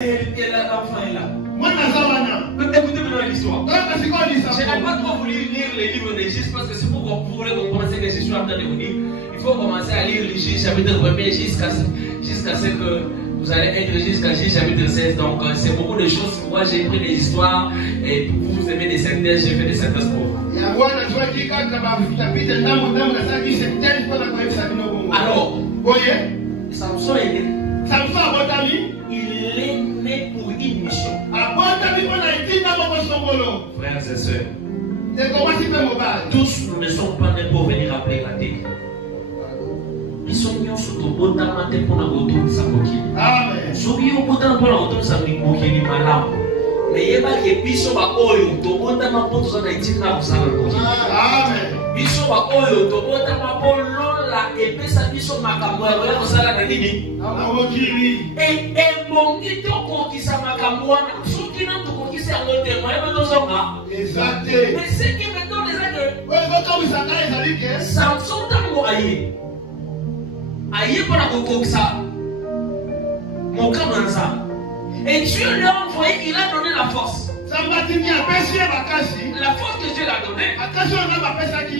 L'enfant est là. Écoutez maintenant l'histoire. Je n'ai pas trop voulu lire les livres de Jésus parce que c'est pour que vous voulez comprendre ce que Jésus est en train de vous dire. Il faut commencer à lire le Jésus chapitre 1er jusqu'à ce que vous allez être jusqu'à Jésus chapitre 16. Donc c'est beaucoup de choses. Moi j'ai pris des histoires et vous aimez des synthèses, j'ai fait des synthèses pour vous. Alors, Samson est né. Il est né pour une mission. Frères et sœurs, tous nous ne sommes pas nés pour venir appeler la terre. Ils sont mis sur ton bon temps pour la retourner sa moquille. Amen. Sobi au bon temps pour la retourner sa moquille malam. Mais il y a pas que biso ba oyo to bon temps pour tout ça d'être na vous amen. Biso ba oyo to bon temps pour la épée sa biso makambo ya vous ça la nini. Et bon qui to ko ki sa makambo na soki na to ko ki sa ngote moi ba to zonga. Exact. Mais c'est qui me donne les aides. Ouais, quand vous savez ça dit que Samson tango aye. Aïe pour la cocoxa. Mon camanza. Et Dieu l'a envoyé, il a donné la force. La force que Dieu l'a donnée,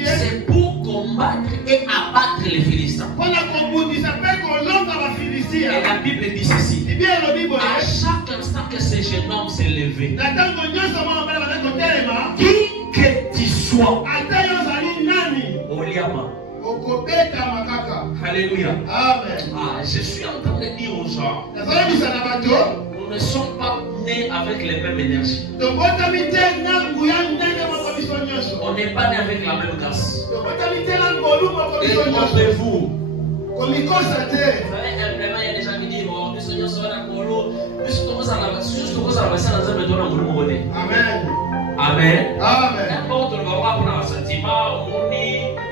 c'est pour combattre et abattre les Philistins. Et la Bible dit ceci. À chaque instant que ce jeune homme s'est levé, qui que tu sois, Oliama. Alléluia. Amen. Je suis en train de dire aux gens, nous ne sommes pas nés avec les mêmes énergies. On n'est pas nés avec la même grâce. Et contre vous, il y a des gens qui disent, bon, nous sommes sur la colo, Amen. Amen. Amen.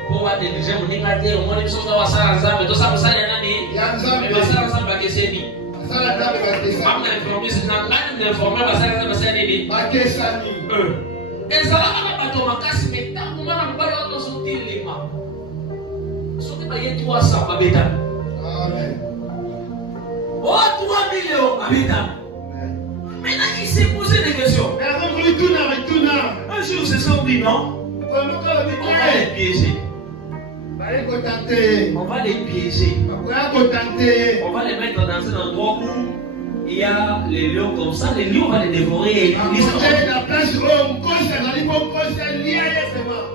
Pour avoir des gens qui ont été au moins, ils sont dans la salle ensemble, tout ça, ça, il y en a des. Mais la salle ensemble, qui c'est dit. Pas d'informer, c'est dans la d'informer, la salle ensemble, c'est dit. Et ça va à la bateau, ma casse, mais tant qu'on va pas dans son tir, les mains. Sauf que il y a 300 habitants. Amen. Oh, 3 millions d'habitants. Maintenant, il s'est posé des questions. Un jour, c'est son dit, non? On va les piéger. On va les piéger. On va les mettre dans un endroit où il y a les lions comme ça. Les lions, on va les dévorer.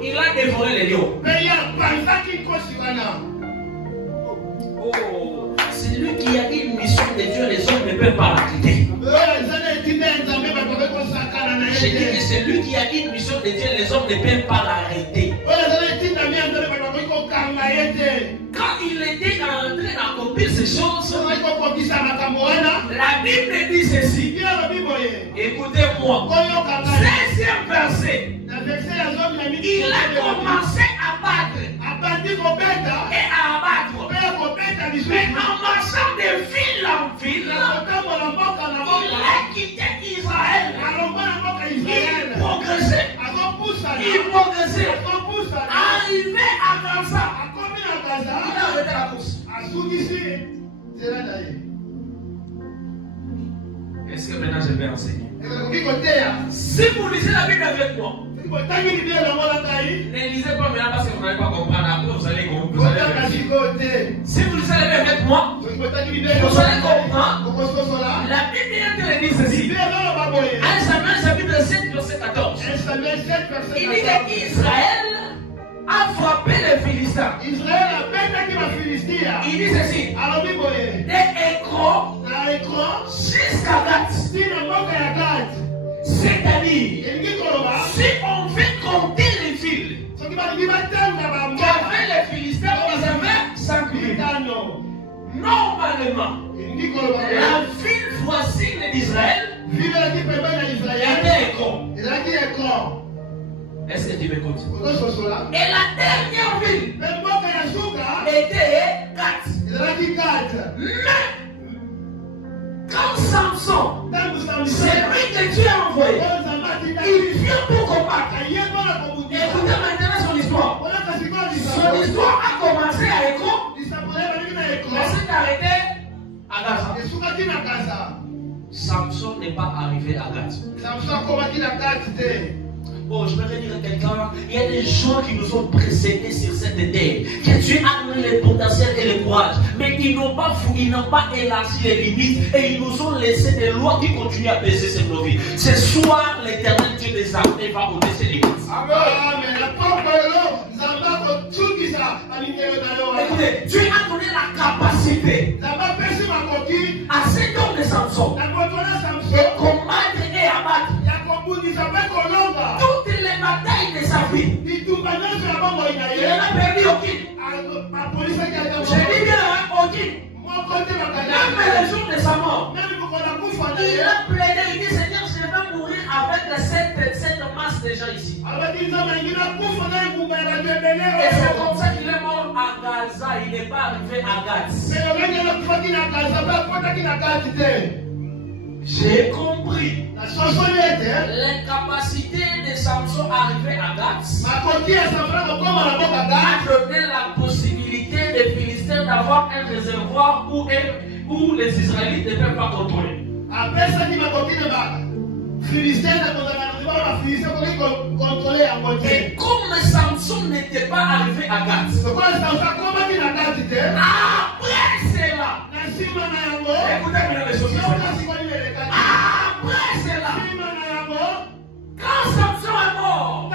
Il a dévoré les lions. Oh, c'est lui qui a une mission de Dieu. Les hommes ne peuvent pas la quitter. Je dis que c'est lui qui a une mission de Dieu. Les hommes ne peuvent pas l'arrêter. Quand il était en train d'accomplir ces choses, la Bible dit ceci. Écoutez-moi. 16e verset. Il a commencé à battre et à abattre. Mais en marchant de ville en ville, il a quitté Israël. Il progressait. Arrivé à Gaza. Il a arrêté la course. Est-ce que maintenant je vais enseigner? Si vous lisez la Bible avec moi, ne lisez pas maintenant parce que vous n'allez pas comprendre. Après vous allez comprendre. Si vous lisez la Bible avec moi, vous allez comprendre. La Bible te dit ceci. 1 Samuel chapitre 7 verset 14. Il dit qu'Israël a frappé les Philistins. Il dit ceci. Des Écrans jusqu'à Gath. C'est-à-dire, si on veut compter les villes qu'avaient les Philistins, ils avaient 5 villes. Normalement, la ville voisine d'Israël était Écran. Est-ce que tu m'écoutes? Et la dernière ville était Gath. Mais quand Samson, c'est lui que Dieu a envoyé, il vient pour combattre. Écoutez maintenant son histoire. Son histoire a commencé à Écran, mais s'est arrêté à Gaza. Samson n'est pas arrivé à Gath. Oh, je vais dire à quelqu'un, il y a des gens qui nous ont précédés sur cette terre, que Dieu a donné le potentiel et le courage, mais ils n'ont pas élargi les limites et ils nous ont laissé des lois qui continuent à peser sur nos vies. Ce soir, l'Éternel Dieu des armées va ôter ses limites. Amen. Écoutez, Dieu a donné la capacité à cet homme de Samson de combattre et abattre toutes les batailles de sa vie. Il n'a perdu aucune. Je dis bien, aucune. Même le jour de sa mort, il a plaidé, il dit Seigneur, je vais mourir avec cette masse de gens ici. Et c'est comme ça qu'il est mort à Gaza, il n'est pas arrivé à Gath. J'ai compris l'incapacité de Samson à arriver à Gath a donné la possibilité des Philistins d'avoir un réservoir où les Israélites ne peuvent pas contrôler. Et comme Samson n'était pas arrivé à Gath, après cela, écoutez-moi les choses. Après cela, quand Samson est mort,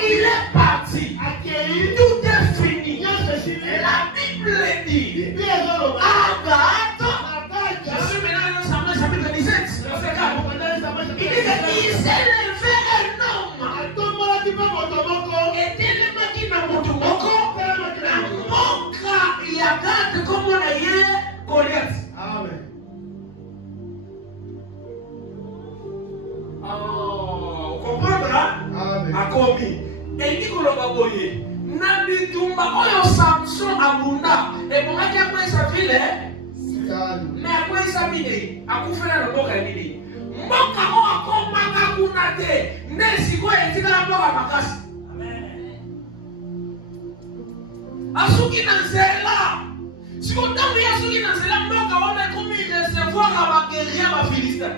il est parti. Tout est fini. Et la Bible dit à Gath, je suis maintenant dans Samuel chapitre 17, verset 4. Il dit qu'il s'est levé un homme. Et tellement qu'il n'a pas de moko, il y a Gath comme on a eu Goliath. Amen. Vous comprenez là? A commis. Et dit qu'on l'a boyé. Nabi Tumba, Oyo Samson Abunda. Et pour moi qui a pris sa fille, mais après sa mine, a couvert le bord et mine. Moka o akoma kakunate. Nesi kwa etika la bord à ma casse. Amen. Asuki Nanzela. Si on t'a vu Asuki Nanzela, Moka on a commis recevoir à ma guerrière ma Philistin.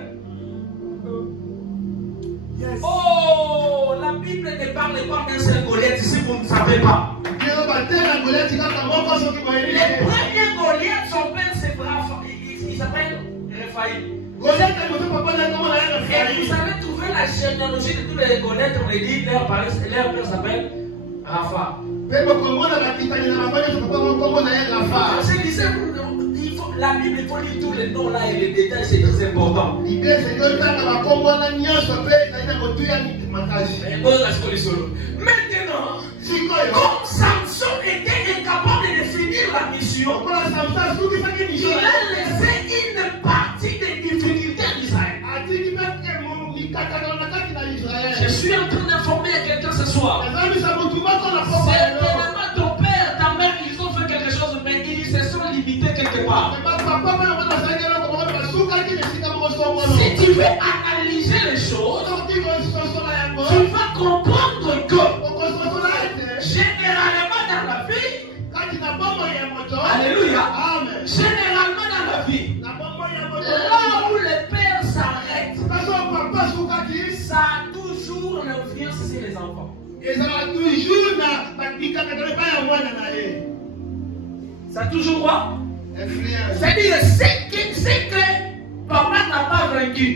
Yes. Oh, la Bible ne parle pas d'un seul Goliath si vous ne savez pas. Les premiers Goliath, son père c'est Rapha. Il s'appelle Raphaël. Et vous avez trouvé la généalogie de tous les Goliath, on dit leur père s'appelle Rapha. La Bible, il faut lire tous les noms là et les détails, c'est très important. Maintenant, comme Samson était incapable de finir la mission, il a laissé une partie des difficultés d'Israël. Je suis en train d'informer quelqu'un ce soir. Certainement ton père, ta mère, ils ont fait quelque chose, mais ils se sont limités quelque part. Si tu veux analyser les choses, tu vas comprendre que généralement dans la vie, alléluia, généralement dans la vie, là où les pères s'arrêtent, ça a toujours l'influence sur les enfants. Ça a toujours quoi? C'est-à-dire, c'est que papa n'a pas vaincu.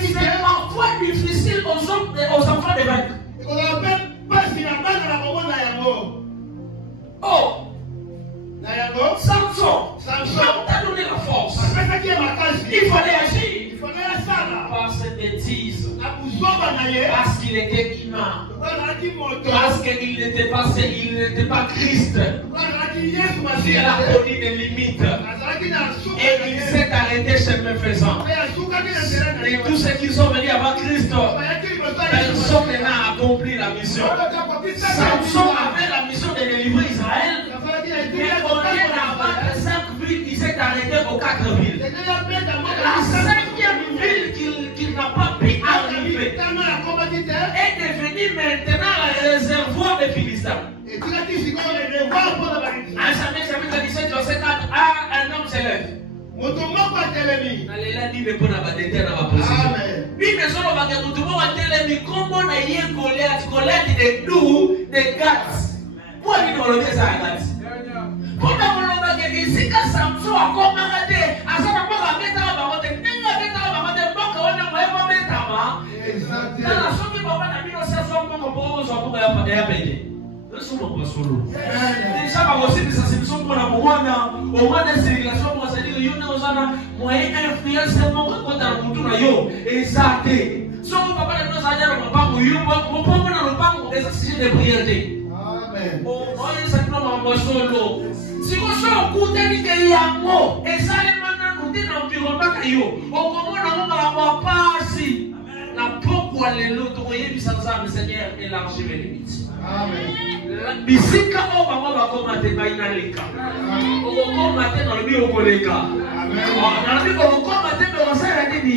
C'est parfois difficile aux enfants de vaincre. Oh! Samson t'a donné la force. Il fallait agir. Par cette bêtise. Parce qu'il était humain. Parce qu'il n'était pas Christ. Il a connu des limites. Et il s'est arrêté chemin faisant. Et tous ceux qui sont venus avant Christ, personne n'a accompli la mission. Samson avait la mission de délivrer Israël. Mais au lieu d'abattre 5 villes, il s'est arrêté aux 4 villes. La 5e ville qu'il n'a pas pu arriver est devenue maintenant le réservoir des Philistins. En Samuel chapitre 17, verset 4, un homme s'élève. nalela bible mpona badete na baposition bible ezolobaka motu moko atelemi kombo na ye Goliath de dou de Gat po bino balobi eza ya Gat mpona kolobaka esika Samson akomaka te aza na mboka abetaka bango te ndenge abetaka bango te mboka wana moyeba betama tala soki baba na bino sasa mbongo mpo ozwa mboka ya pete solo pasolo déjà ba aussi ça c'est son pour la mwana au moins des circulation pour ça dire yo na ozana moyen influence mon ko ta mutu na yo exacté so papa na nous allons na pango yo mo pombo na pango des sujet de prière amen oh moyen ça no ma solo si ko so ku te ni ke yango ezale mana no te na environnement ka yo okomona ngo ba pasi na pourquoi les lots to yebisa nzambe Seigneur élargir mes limites amen bisika o bango bakomate bainaleka okomate na lobi okoleka na lobi okomate okosala nini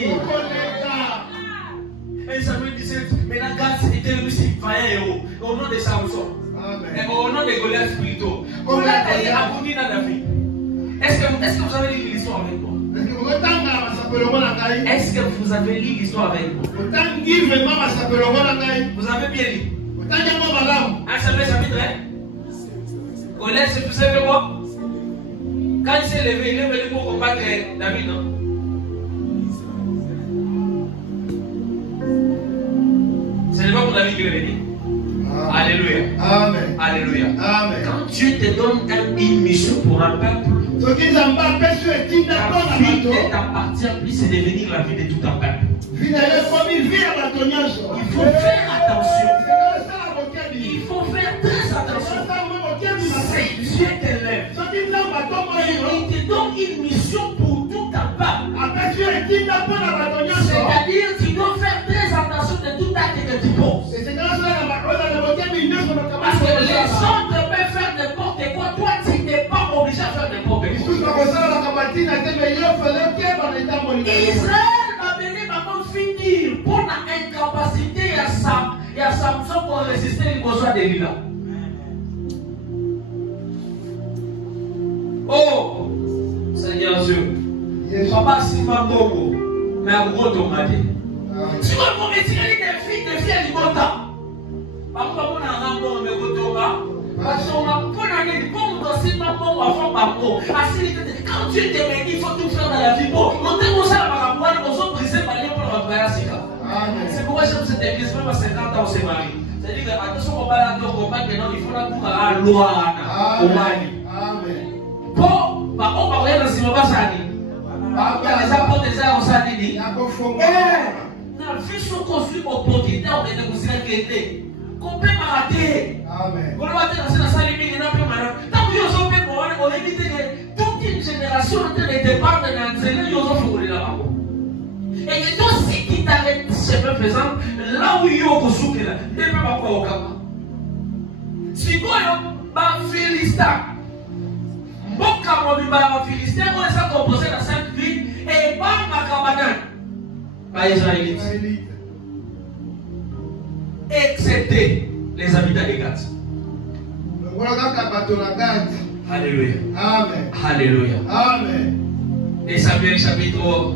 et Samuel 17 mais la Gat était le vaillant au nom de Samson et au nom de Goliath plutôt Goliath a abouti dans David. Est-ce que vous avez lu l'histoire avec moi? Est-ce que vous avez lu l'histoire avec moi? Vous avez bien lu? Ah, ça fait chapitre 1. Goliath, c'est tout ça, quoi? Quand il s'est levé, il est venu pour combattre David, non? Ce n'est pas pour David qui est venu. Alléluia. Amen. Alléluia. Amen. Quand Dieu te donne une mission pour un peuple, la vie ne t'appartient plus, c'est devenir la vie de tout un peuple. Il faut faire attention. Il faut faire très attention. C'est Dieu te lève. Il te donne une mission pour tout un peuple. C'est-à-dire tu dois faire très attention de tout acte que tu poses. Parce que les autres peuvent faire n'importe quoi. Toi, tu n'es pas obligé à faire n'importe quoi. Israël va venir maintenant finir pour l'incapacité à Samson pour résister aux besoins de Lila. Oh, Seigneur Dieu. Papa, si ma bongo, mais à vous tomber. Si vous pouvez tirer des filles à l'imota. Papa, on a un bon, mais vous tombez. Parce qu'on a pour l'année, bon, si ma bongo, avant par contre. Quand Dieu te bénit, il faut tout faire dans la vie. Bon, on est comme ça, par rapport à nous, on brisé par les pour le faire. C'est pourquoi j'aime cette église, même à 50 ans, on s'est marié. C'est-à-dire que, attention, on va la dire, on va maintenant, il faut la pour la loi, au Mali. Amen. Bon, bah, on va regarder si on va s'arrêter. Il y a des apports des arts, on s'arrête. Il y a un fichu construit pour opportunité, on est négocié qui était. Qu'on peut m'arrêter. Amen. On va être dans la salle limite, il n'y a pas mal. Tant que nous avons on évite que toute une génération de départ de l'enseignement, nous avons fait là-bas. Et que toi, si tu t'arrêtes, c'est pas faisant, là où il y a au souk, là, tu ne peux pas quoi au cap. Si vous avez un Philistin, Mboka Mobimba Philistin, on est composé dans 5 villes, et pas Makabanan, pas Israélites. Excepté les habitants de Gat. Alléluia. Amen. Alléluia. Amen. Et Samuel chapitre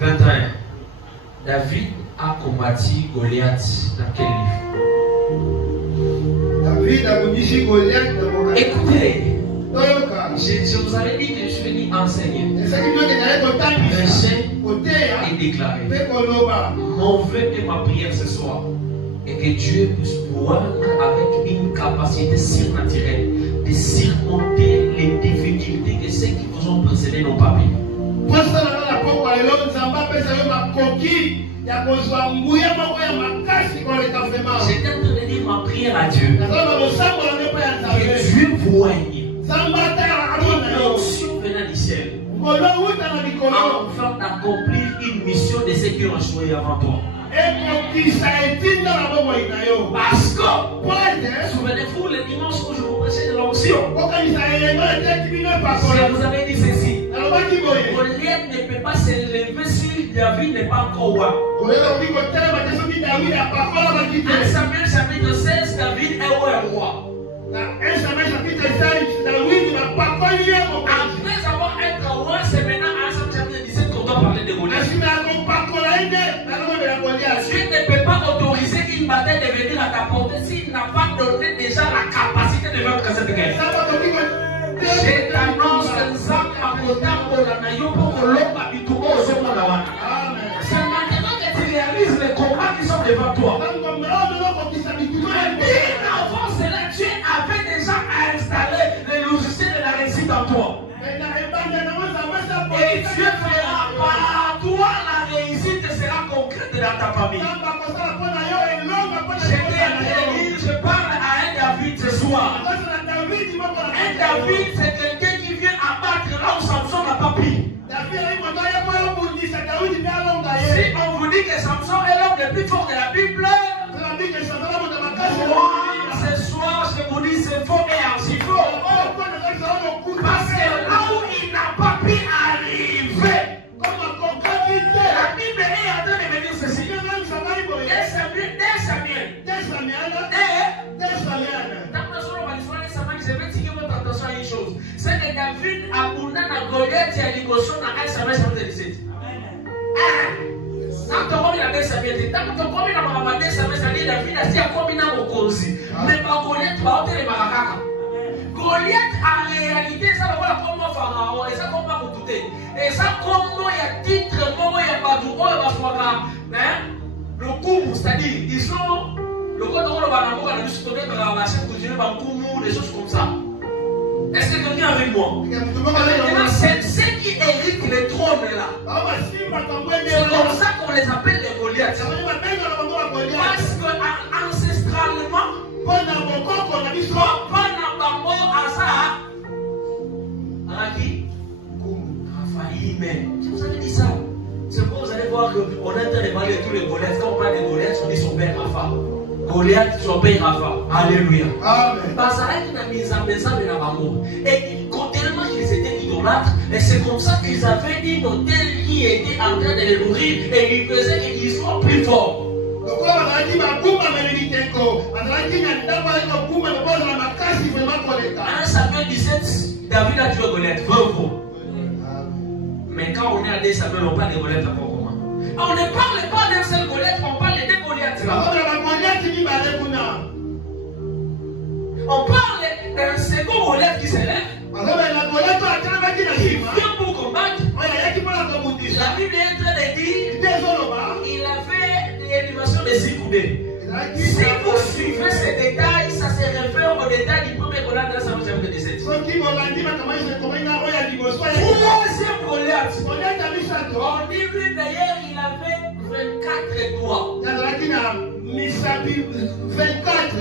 21. David a combattu Goliath dans quel livre? David a combattu Goliath dans quel livre? Écoutez. Je vous avais dit que je suis venu enseigner. Prêcher et déclarer. Mon vœu et ma prière ce soir est que Dieu puisse pouvoir, avec une capacité surnaturelle, de surmonter les difficultés que ceux qui vous ont précédé n'ont pas pu. J'étais en train de dire ma prière à Dieu. Que Dieu voigne une notion venant du ciel afin d'accomplir une mission de ceux qui ont échoué avant toi. Parce que, souvenez-vous, le dimanche où je vous prêchais de l'onction, je vous avais dit ceci. Goliath ne peut pas s'élever si David n'est pas encore roi. En Samuel chapitre 16, David est roi. Après avoir été roi, c'est maintenant à 1 chapitre 17 qu'on doit parler de Goliath. Dieu ne peut pas autoriser une bataille de venir à ta portée s'il n'a pas donné déjà la capacité de vaincre cette guerre. Je t'annonce que c'est maintenant que tu réalises les combats qui sont devant toi. Mais avant cela, Dieu avait déjà installé le logiciel de la réussite en toi. Et Dieu fera par toi la réussite sera concrète dans ta famille. Je parle à un David ce soir. Un David, c'est quelqu'un qui vient abattre là où Samson n'a pas pu. Si on vous dit que Samson est l'homme le plus fort de la Bible, moi, ce soir, je vous dis c'est faux et archi faux. Parce que là où il n'a pas pu arriver, la Bible est en train de me dire ceci. Je vais tirer votre attention à une chose. C'est que David a bourné à Goliath et à l'Igoson à 1 Samuel chapitre 17. Quand tu as commis la belle Samuel, quand tu as commis la belle Samuel, c'est-à-dire David a dit à commis la Mokosi. Mais Goliath va ôter les Marakaka. Goliath en réalité, ça va voir comment Pharaon, et ça comment vous doutez. Et ça comment il y a titre, comment il y a Badou, il y a Baswaka. Le coup, c'est-à-dire, ils sont. Le code de Banamo, on a juste peut-être la chef de Dieu, des choses comme ça. Est-ce que quelqu'un est avec moi? Maintenant, c'est ceux qui héritent les trônes là. C'est comme ça qu'on les appelle les Goliaths. Parce que ancestralement, c'est pour ça que je dis ça. C'est pourquoi vous allez voir qu'on est en train de parler de tous les Goliaths. Quand on parle des Goliaths, on dit son père Rapha. Goliath, son père Rapha. Alléluia. Amen. Parce qu'il a mis en maison de la maman. Et tellement qu'ils étaient idolâtres, et c'est comme ça qu'ils avaient une hôtel qui était en train de les nourrir et ils faisaient qu'ils soient plus forts. 1 Samuel 17, David a tué Goliath. Mais quand on est à 2 Samuel, on parle de Goliath encore comment? On ne parle pas d'un seul Goliath, on parle de deux Goliaths là. On parle d'un second Goliath qui s'élève. Il vient pour combattre. La Bible est en train de dire il avait l'animation de 6 coudées. Si vous suivez ces détails, ça se réfère aux détails du premier Goliath dans Samuel chapitre 17. Troisième Goliath. On dit lui d'ailleurs, il avait 24 doigts. 24.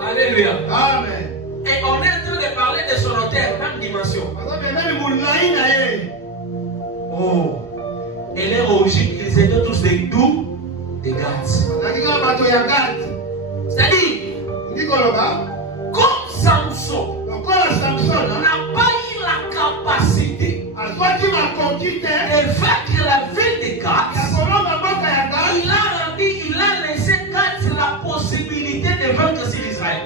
Alléluia. Amen. Et on est en train de parler de son hauteur, même dimension. Oh. Et les origines, ils étaient tous des doux, des Gad. C'est-à-dire, comme Samson n'a pas eu la capacité de vaincre la ville de Gad, il a laissé Gad la possibilité de vaincre sur Israël.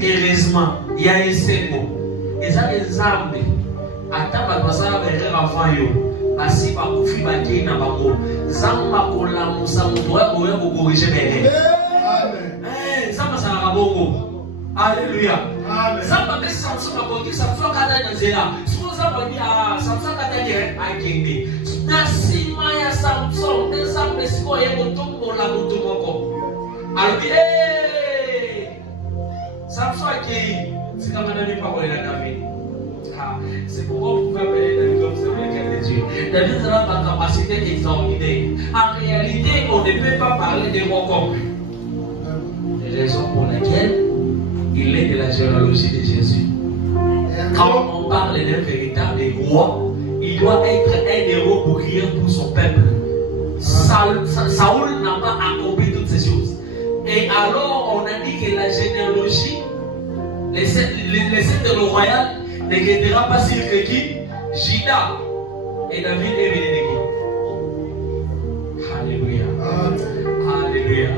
Heureusement, il y a un seul mot. Et ça, les armes, attends, parce que ça va faire avant yo. Asi pa kufi ba ki na bango. Zamba kola musa mutoa koya ko corriger bene. Amen. Zamba sana kabongo. Alléluia. Amen. Zamba ke Samson ba ko ki Samson kada na zela. Siko zamba ni Samson kada ni akende. Na sima ya Samson, ne zamba siko ye mutombo la mutomoko. Alors Samson qui c'est comme un ami pas pour la David. C'est pourquoi vous pouvez appeler David comme c'est quelqu'un de Dieu. David n'a pas de capacité extraordinaire. En réalité, on ne peut pas parler de rois comme. Raison pour laquelle il est de la généalogie de Jésus. Quand on parle d'un véritable roi, il doit être un héros pour crier pour son peuple. Saoul n'a pas accompli toutes ces choses. Et alors, on a dit que la généalogie, les sceptres royal ne guettera pas sur qui? Gida et David est venu de qui? Alléluia. Alléluia.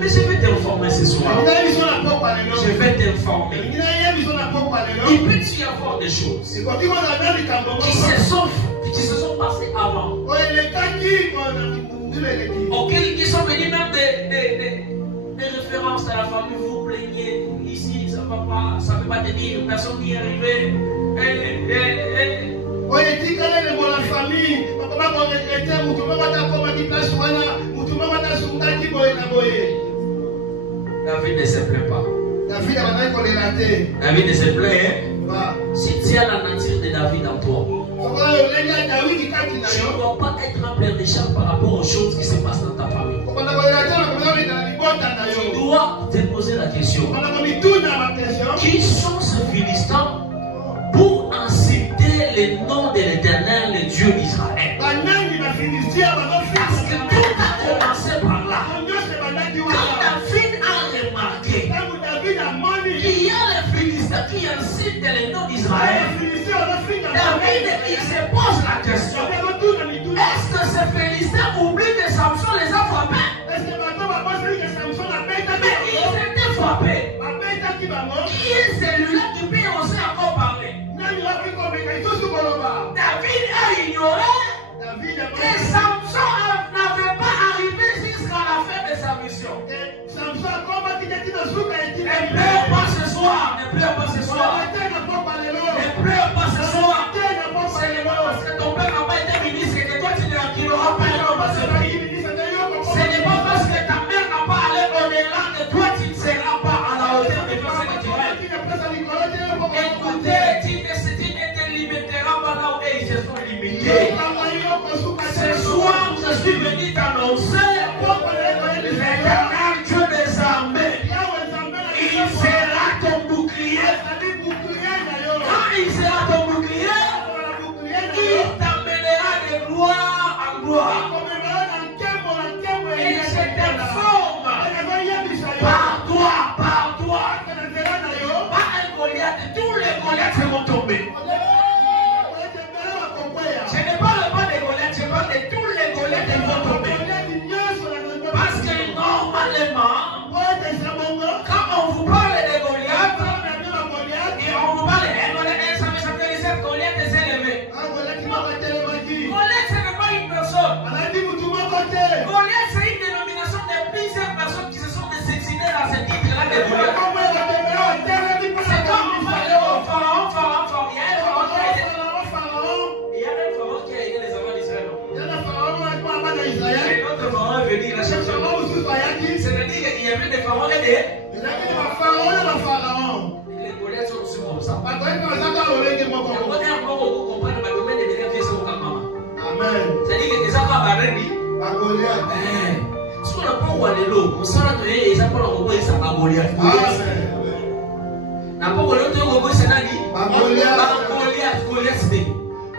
Mais je vais t'informer ce soir. Je vais t'informer. Il peut y avoir des choses qui se sont passées avant. Auxquelles qui sont venues même des références à la famille. Vous plaignez ici, ça ne peut pas te dire, personne n'y est arrivé. David ne se plaint pas. David ne se plaint. Si tu as la nature de David en toi, tu ne dois pas être un plein de charme par rapport aux choses qui se passent dans ta famille. Tu dois te poser la question: qui sont ces Philistins pour insulter le nom de l'Éternel, le Dieu d'Israël? Parce que tout a commencé par là. Quand David a remarqué qu'il y a les Philistins qui incitent le nom d'Israël, David il se pose la question: est-ce que ces Philistins oublient que Samson les a frappés? Mais ils étaient frappés. Qui est celui-là qui peut oser encore parler? David a ignoré que Samson n'avait pas arrivé jusqu'à la fin de sa mission. Ne pleure pas ce soir. Ne pleure pas ce soir. Ne pleure pas ce soir. C'est parce que ton père n'a pas été ministre que toi tu n'auras pas eu dans ce pays. Ce n'est pas parce que ta mère n'a pas allé au-delà que toi tu ne seras pas à la hauteur de ce que tu es. Écoutez, tu ne te limiteras pas là où ils se sont limités. Ce soir, je suis venu t'annoncer l'Éternel Dieu des armées. Il sera ton bouclier. Quand il sera ton bouclier, il t'amènera de gloire en gloire. Et je t'informe, par toi, pas un Goliath, tous les Goliaths vont tomber. Je ne parle pas des Goliaths, je parle de tous les Goliaths qui vont tomber. Parce que normalement, quand on vous parle de Goliath, et on vous parle de Goliath, ça veut dire que Goliath s'est élevé. Goliath, ce n'est pas une personne. Goliath, c'est une dénomination de plusieurs personnes qui se sont suicidées dans ce titre-là de Goliath. C'est comme on parlait au pharaon. Il y a un pharaon qui a aidé les enfants d'Israël. Et l'autre pharaon est venu, il a cherché. C'est-à-dire qu'il y avait des pharaons et des. Les Goliaths sont aussi comme ça. C'est-à-dire que les enfants ce qu'on n'a pas oublié l'eau, on s'en a donné les enfants au Goliath, ça va Goliath. N'a pas oublié l'eau, c'est Nani? Goliath, c'est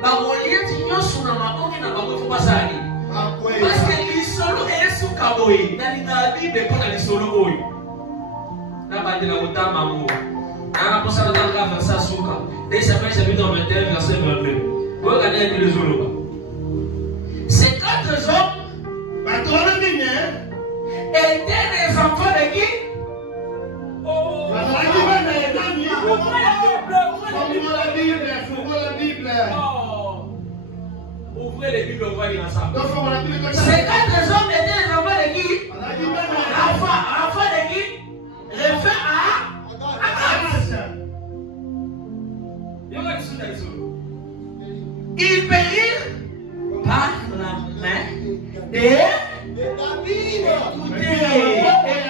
Goliath, il y a son nom, il n'a pas de passage. Parce que les solos est sous Kaboy, dans la Bible, pour les solos. La bande de la Mouta Mamou. On a pensé à la verset Souka. Dès chapitre 21, verset 22. Vous regardez les solos. Ces 4 hommes étaient des enfants de qui? Ouvrez les Bibles, on va lire ensemble. Ces 4 hommes étaient des enfants de qui? Enfants de qui? Réfère à Agathe. Ils périrent par la main de David.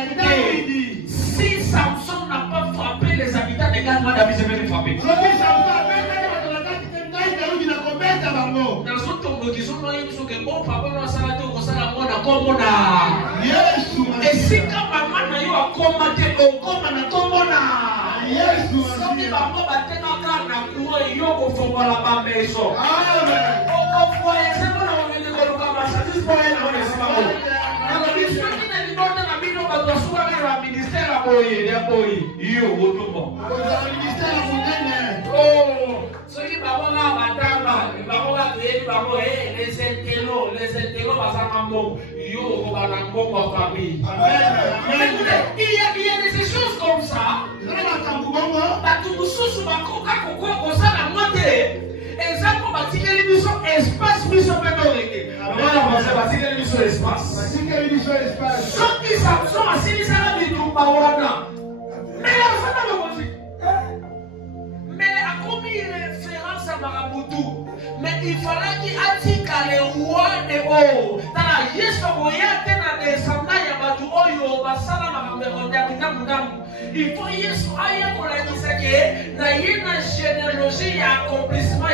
Écoutez, si Samson n'a pas frappé les habitants de Gaza, moi David se fait frapper. Et si quand maman n'a eu à commander au combat na tombona, soki bango batekaka na cour yoko fongola ba maison. Amen. Okofoye c'est bon on vient de koluka ba service pour elle on est pas. Alors les gens qui n'a pas na bino ba dosuka na ministère ya boye yo otombo. Ministère ya munene. Oh les intellos, famille. Il y a des choses comme ça. Mais a commis référence à Maraboutou. Mais il fallait qu'il attire les rois de haut. Dans la il faut généalogie et accomplissement. Et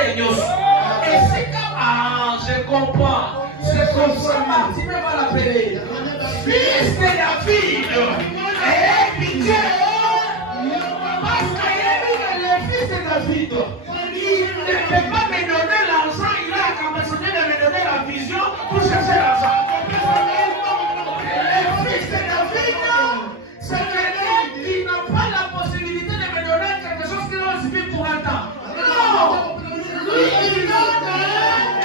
c'est comme je comprends. C'est comme ça, Martin va l'appeler. Fils de David. Et pitié. Parce qu'il est le fils de David. Il ne peut pas me donner l'argent. Il a la capacité de me donner la vision pour chercher l'argent. Le fils de David, c'est quelqu'un qui n'a pas la possibilité de me donner quelque chose qui va suffire pour un temps. Non! Lui, il donne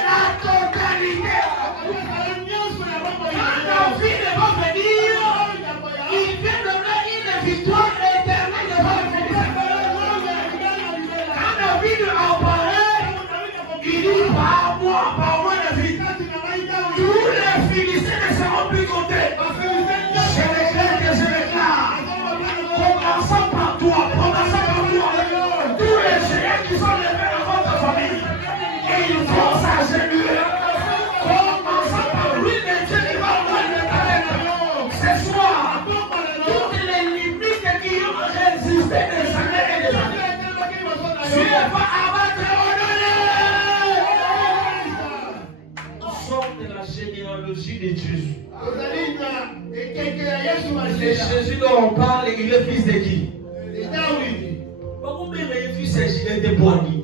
la totalité. Quand David va venir, il vient donner une victoire éternelle devant le Philistins. Quand David apparaît, il dit par moi David. Tous les Philistins ne seront plus comptés. Je déclare que je déclare. Commençons par toi, commençons par toi. Tous les géants qui sont levés dans votre famille, et ils vont s'agenouiller. Commençons par lui, le Dieu qui va envoyer le talent. Ce soir, toutes les limites qui ont résisté des années et des années, tu ne vas abattre au sort de la généalogie de Jésus. Et Jésus dont on parle, il est fils de qui? Pourquoi il est fils de Gilles de Boigny?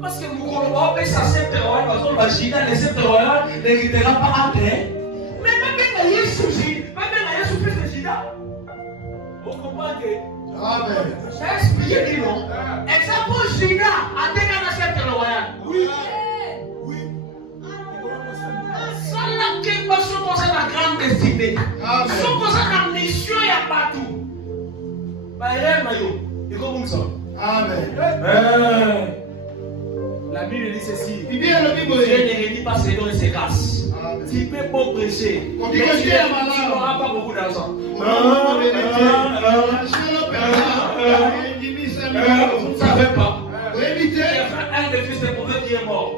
Parce que nous connaissons que ça s'est terrorisé, parce que la Chine, les sept terroristes ne quittera pas après. Mais même il y a souci, même il y a souci de Chine. Vous comprenez? Amen. C'est expliqué, non? Exemple, Chine a déjà dans cette terroristes. Oui. Qui va se poser la grande destinée. Se poser la mission, il n'y a pas tout. Il comme ça. Amen. La Bible dit ceci. Dieu ne réunit pas ses dons et ses grâces. Tu peux pas prêcher. Tu n'auras pas beaucoup d'argent. Vous ne savez pas. Il y a un des fils de prophète qui est mort.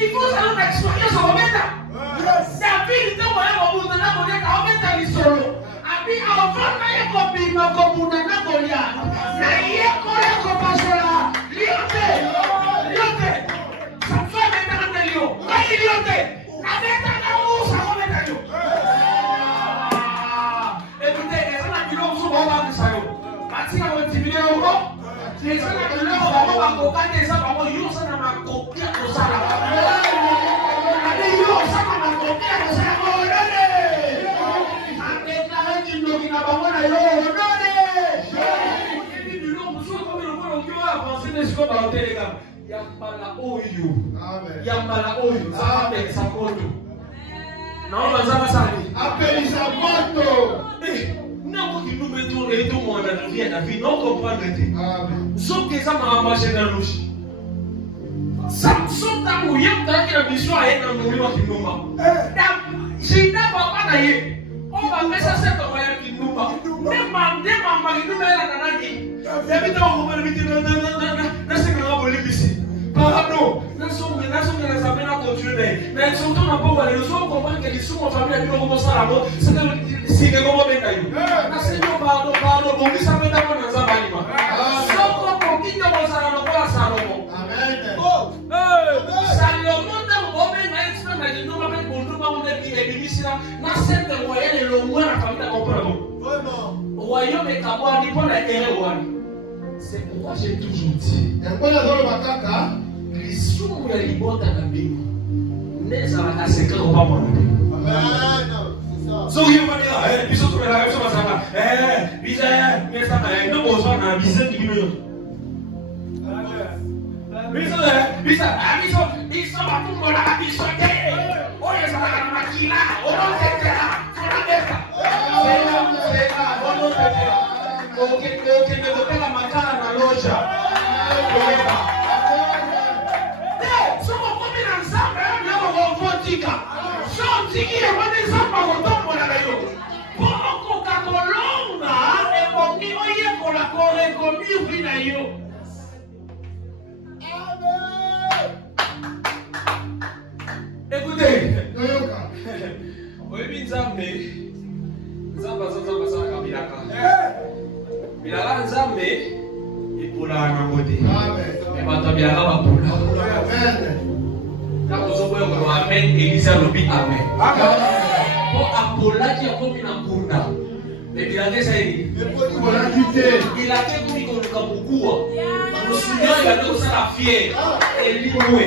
Il faut ça une expérience au moment. David était au bout de la monnaie, au moment de solo. Abi avant na copie ma commune na Goliath. Na ye koya ko pasola. Liote. Ça fait maintenant de Lio. Mai liote. Na beta na usa ko beta Lio. Écoutez, ça na bilo so ba ba sayo. Bati na mo tibile ko. Ça na bilo ba ba ko ka te sa ba mo yo sa na ma ko kia ko sala. Ade yo sa na ko kia ko sala ko dole. Qui n'a pas moi d'ailleurs, Yambala oyo. Yambala oyo. Ça va sa moto. Non, ça va ça. Appelle sa moto. Non, qui nous mettons et tout le monde dans la vie, non comprendre. Sauf que ça m'a marché dans l'ouche. Samson t'a mouillé, t'as que la mission a été dans le mouvement qui nous m'a. J'ai d'abord pas d'ailleurs. On va mettre ça, c'est un moyen qui nous Pardon, nous sommes les amis à continuer. Mais surtout, on n'a pas les gens comprennent que les sous en famille, ils vont commencer à la mort. C'est que comment on est Seigneur, pardon, bon, ça me donne un zabalima. Soko pour qui nous allons voir Salomon. Amen. Oh, Salomon, on est un mais nous avons pour nous, on est ici là. Na cette royaume est le moins la famille à comprendre. Vraiment. Royaume est à voir, ni pour la terre. C'est pourquoi j'ai toujours dit. Les sous ya libota na mbingu neza bakaseka kwa mwana. So hiyo bali biso tumela biso basanga biza mesa na ndo bozo na biza ndimino. Biso batumbo na biso te. Oye sala na makila, ono tetera, ona besa. Ono tetera. Okay, ndopela makala na loja. Sikia wane zamba kotombo na layo. Boko kakolonga ebongi oye kola kore komi vina yo. Amen. Écoutez. Oyebi nzambe. Nzamba sana bilaka. Bilaka nzambe ipola na ngote. Amen. Ebato bilaka bapola. Amen. Quand vous avez amen, Elisa lobi amen. Pour Apolla qui a commis un kunda. Mais il a dit ça il a fait comme il a beaucoup. Nous souvenons il a dit ça la fière. Elimoué.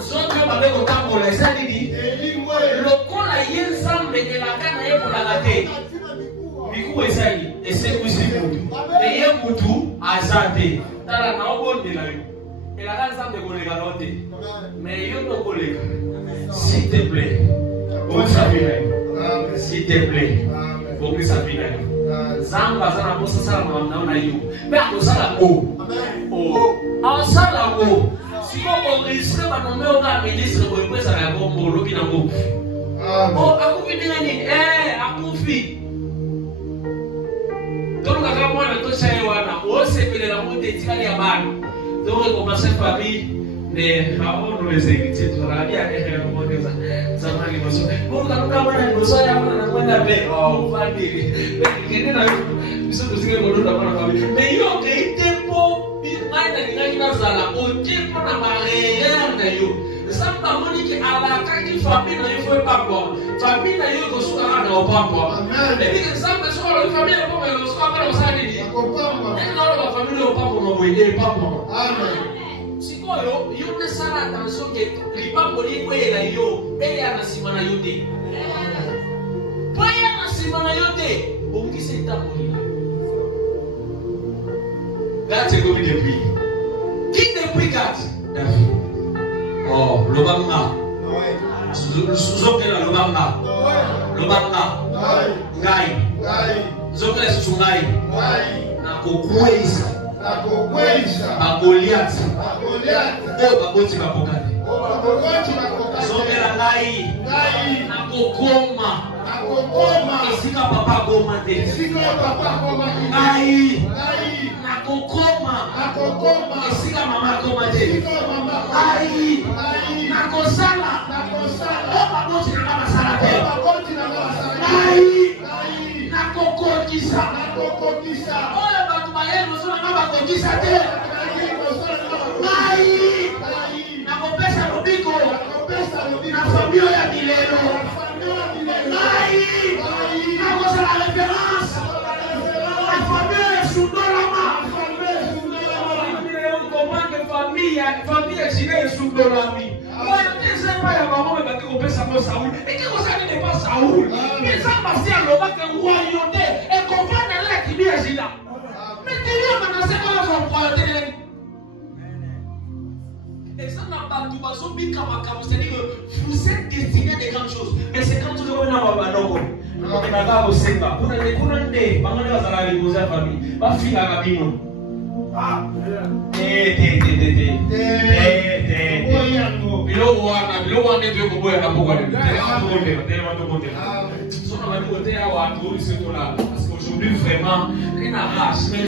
Son homme avec le temps pour les ça dit. Le con la yensambe de la canne pour la rater. Mikou esayi ese kusimutu. Eye mutu azate. Tala na obonde la yo. Et la race de collègues mais il y a nos collègues. S'il te plaît, pour ça s'il te plaît, pour ça finisse. Zamba sana posa sana na yo. Mais à ça la o. En ça la o. Si on risque pas nommer au ministre pour que ça la bombe lobi na mo. Oh, akufi nini akufi. Donc la moi na to sai wana, o se pele la monte tikali ya bana. Donc, on commence à famille, mais avant de les éviter, tu vas bien faire un mot de ça. Ça m'a dit, bon, quand on a un besoin, on a un peu, on va dire, mais c'est aussi que mon dans la famille. Mais il y a des pots, il y a des sala, on dit qu'on a marre d'ailleurs. Ça m'a dit qu'à la carte famille, il faut pas boire. Famille, il faut se faire un pas boire. Et puis, ça me soit la famille, il faut se faire un ça dit. Et là, la famille, il faut pas boire, il faut pas boire. Amen. Si quoi, il y a des salades attention que les pas boire, il y a yo, et il y a la simana yote. Pas il y a la simana yote. Bon, qui c'est ta boire? Là, c'est comme depuis. Qui depuis 4? Oh, le banga. Zokela le banga. Le banga. Ngai. Zokela sungai. Nakokweza. Bagoliat. Oh, bagoti bakokate. Zokela ngai. Nakokoma. Esika papa goma te. Ngai. Nakokoma. Esika mama goma te. Ai. Nakosala. Oh, bagoti na masala te. Ai. Nakokokisa. Oh, batu bayenu sona mama kokisa te. Ai. Nakopesa rubiko. Na famio ya milelo. Ai. Nakosala référence. La famille est sous dolama. Famille est sous dolami. Je ne sais pas, maman me battait au Pessa Saoul. Et qui vous savez n'est pas Saoul. Mais ça passe à l'homme que royauté et comprendre là qui vient ici là. Mais tu viens maintenant, c'est quoi son royauté? Et ça n'a pas tout bas, c'est-à-dire que vous êtes destiné à des grandes choses. Mais c'est quand tu veux venir à Banoko. On est là au Sénat. Pour les Kounandé, pendant que vous allez vous faire famille, pas finir à Rabino. Aujourd'hui, vraiment, il y a une race.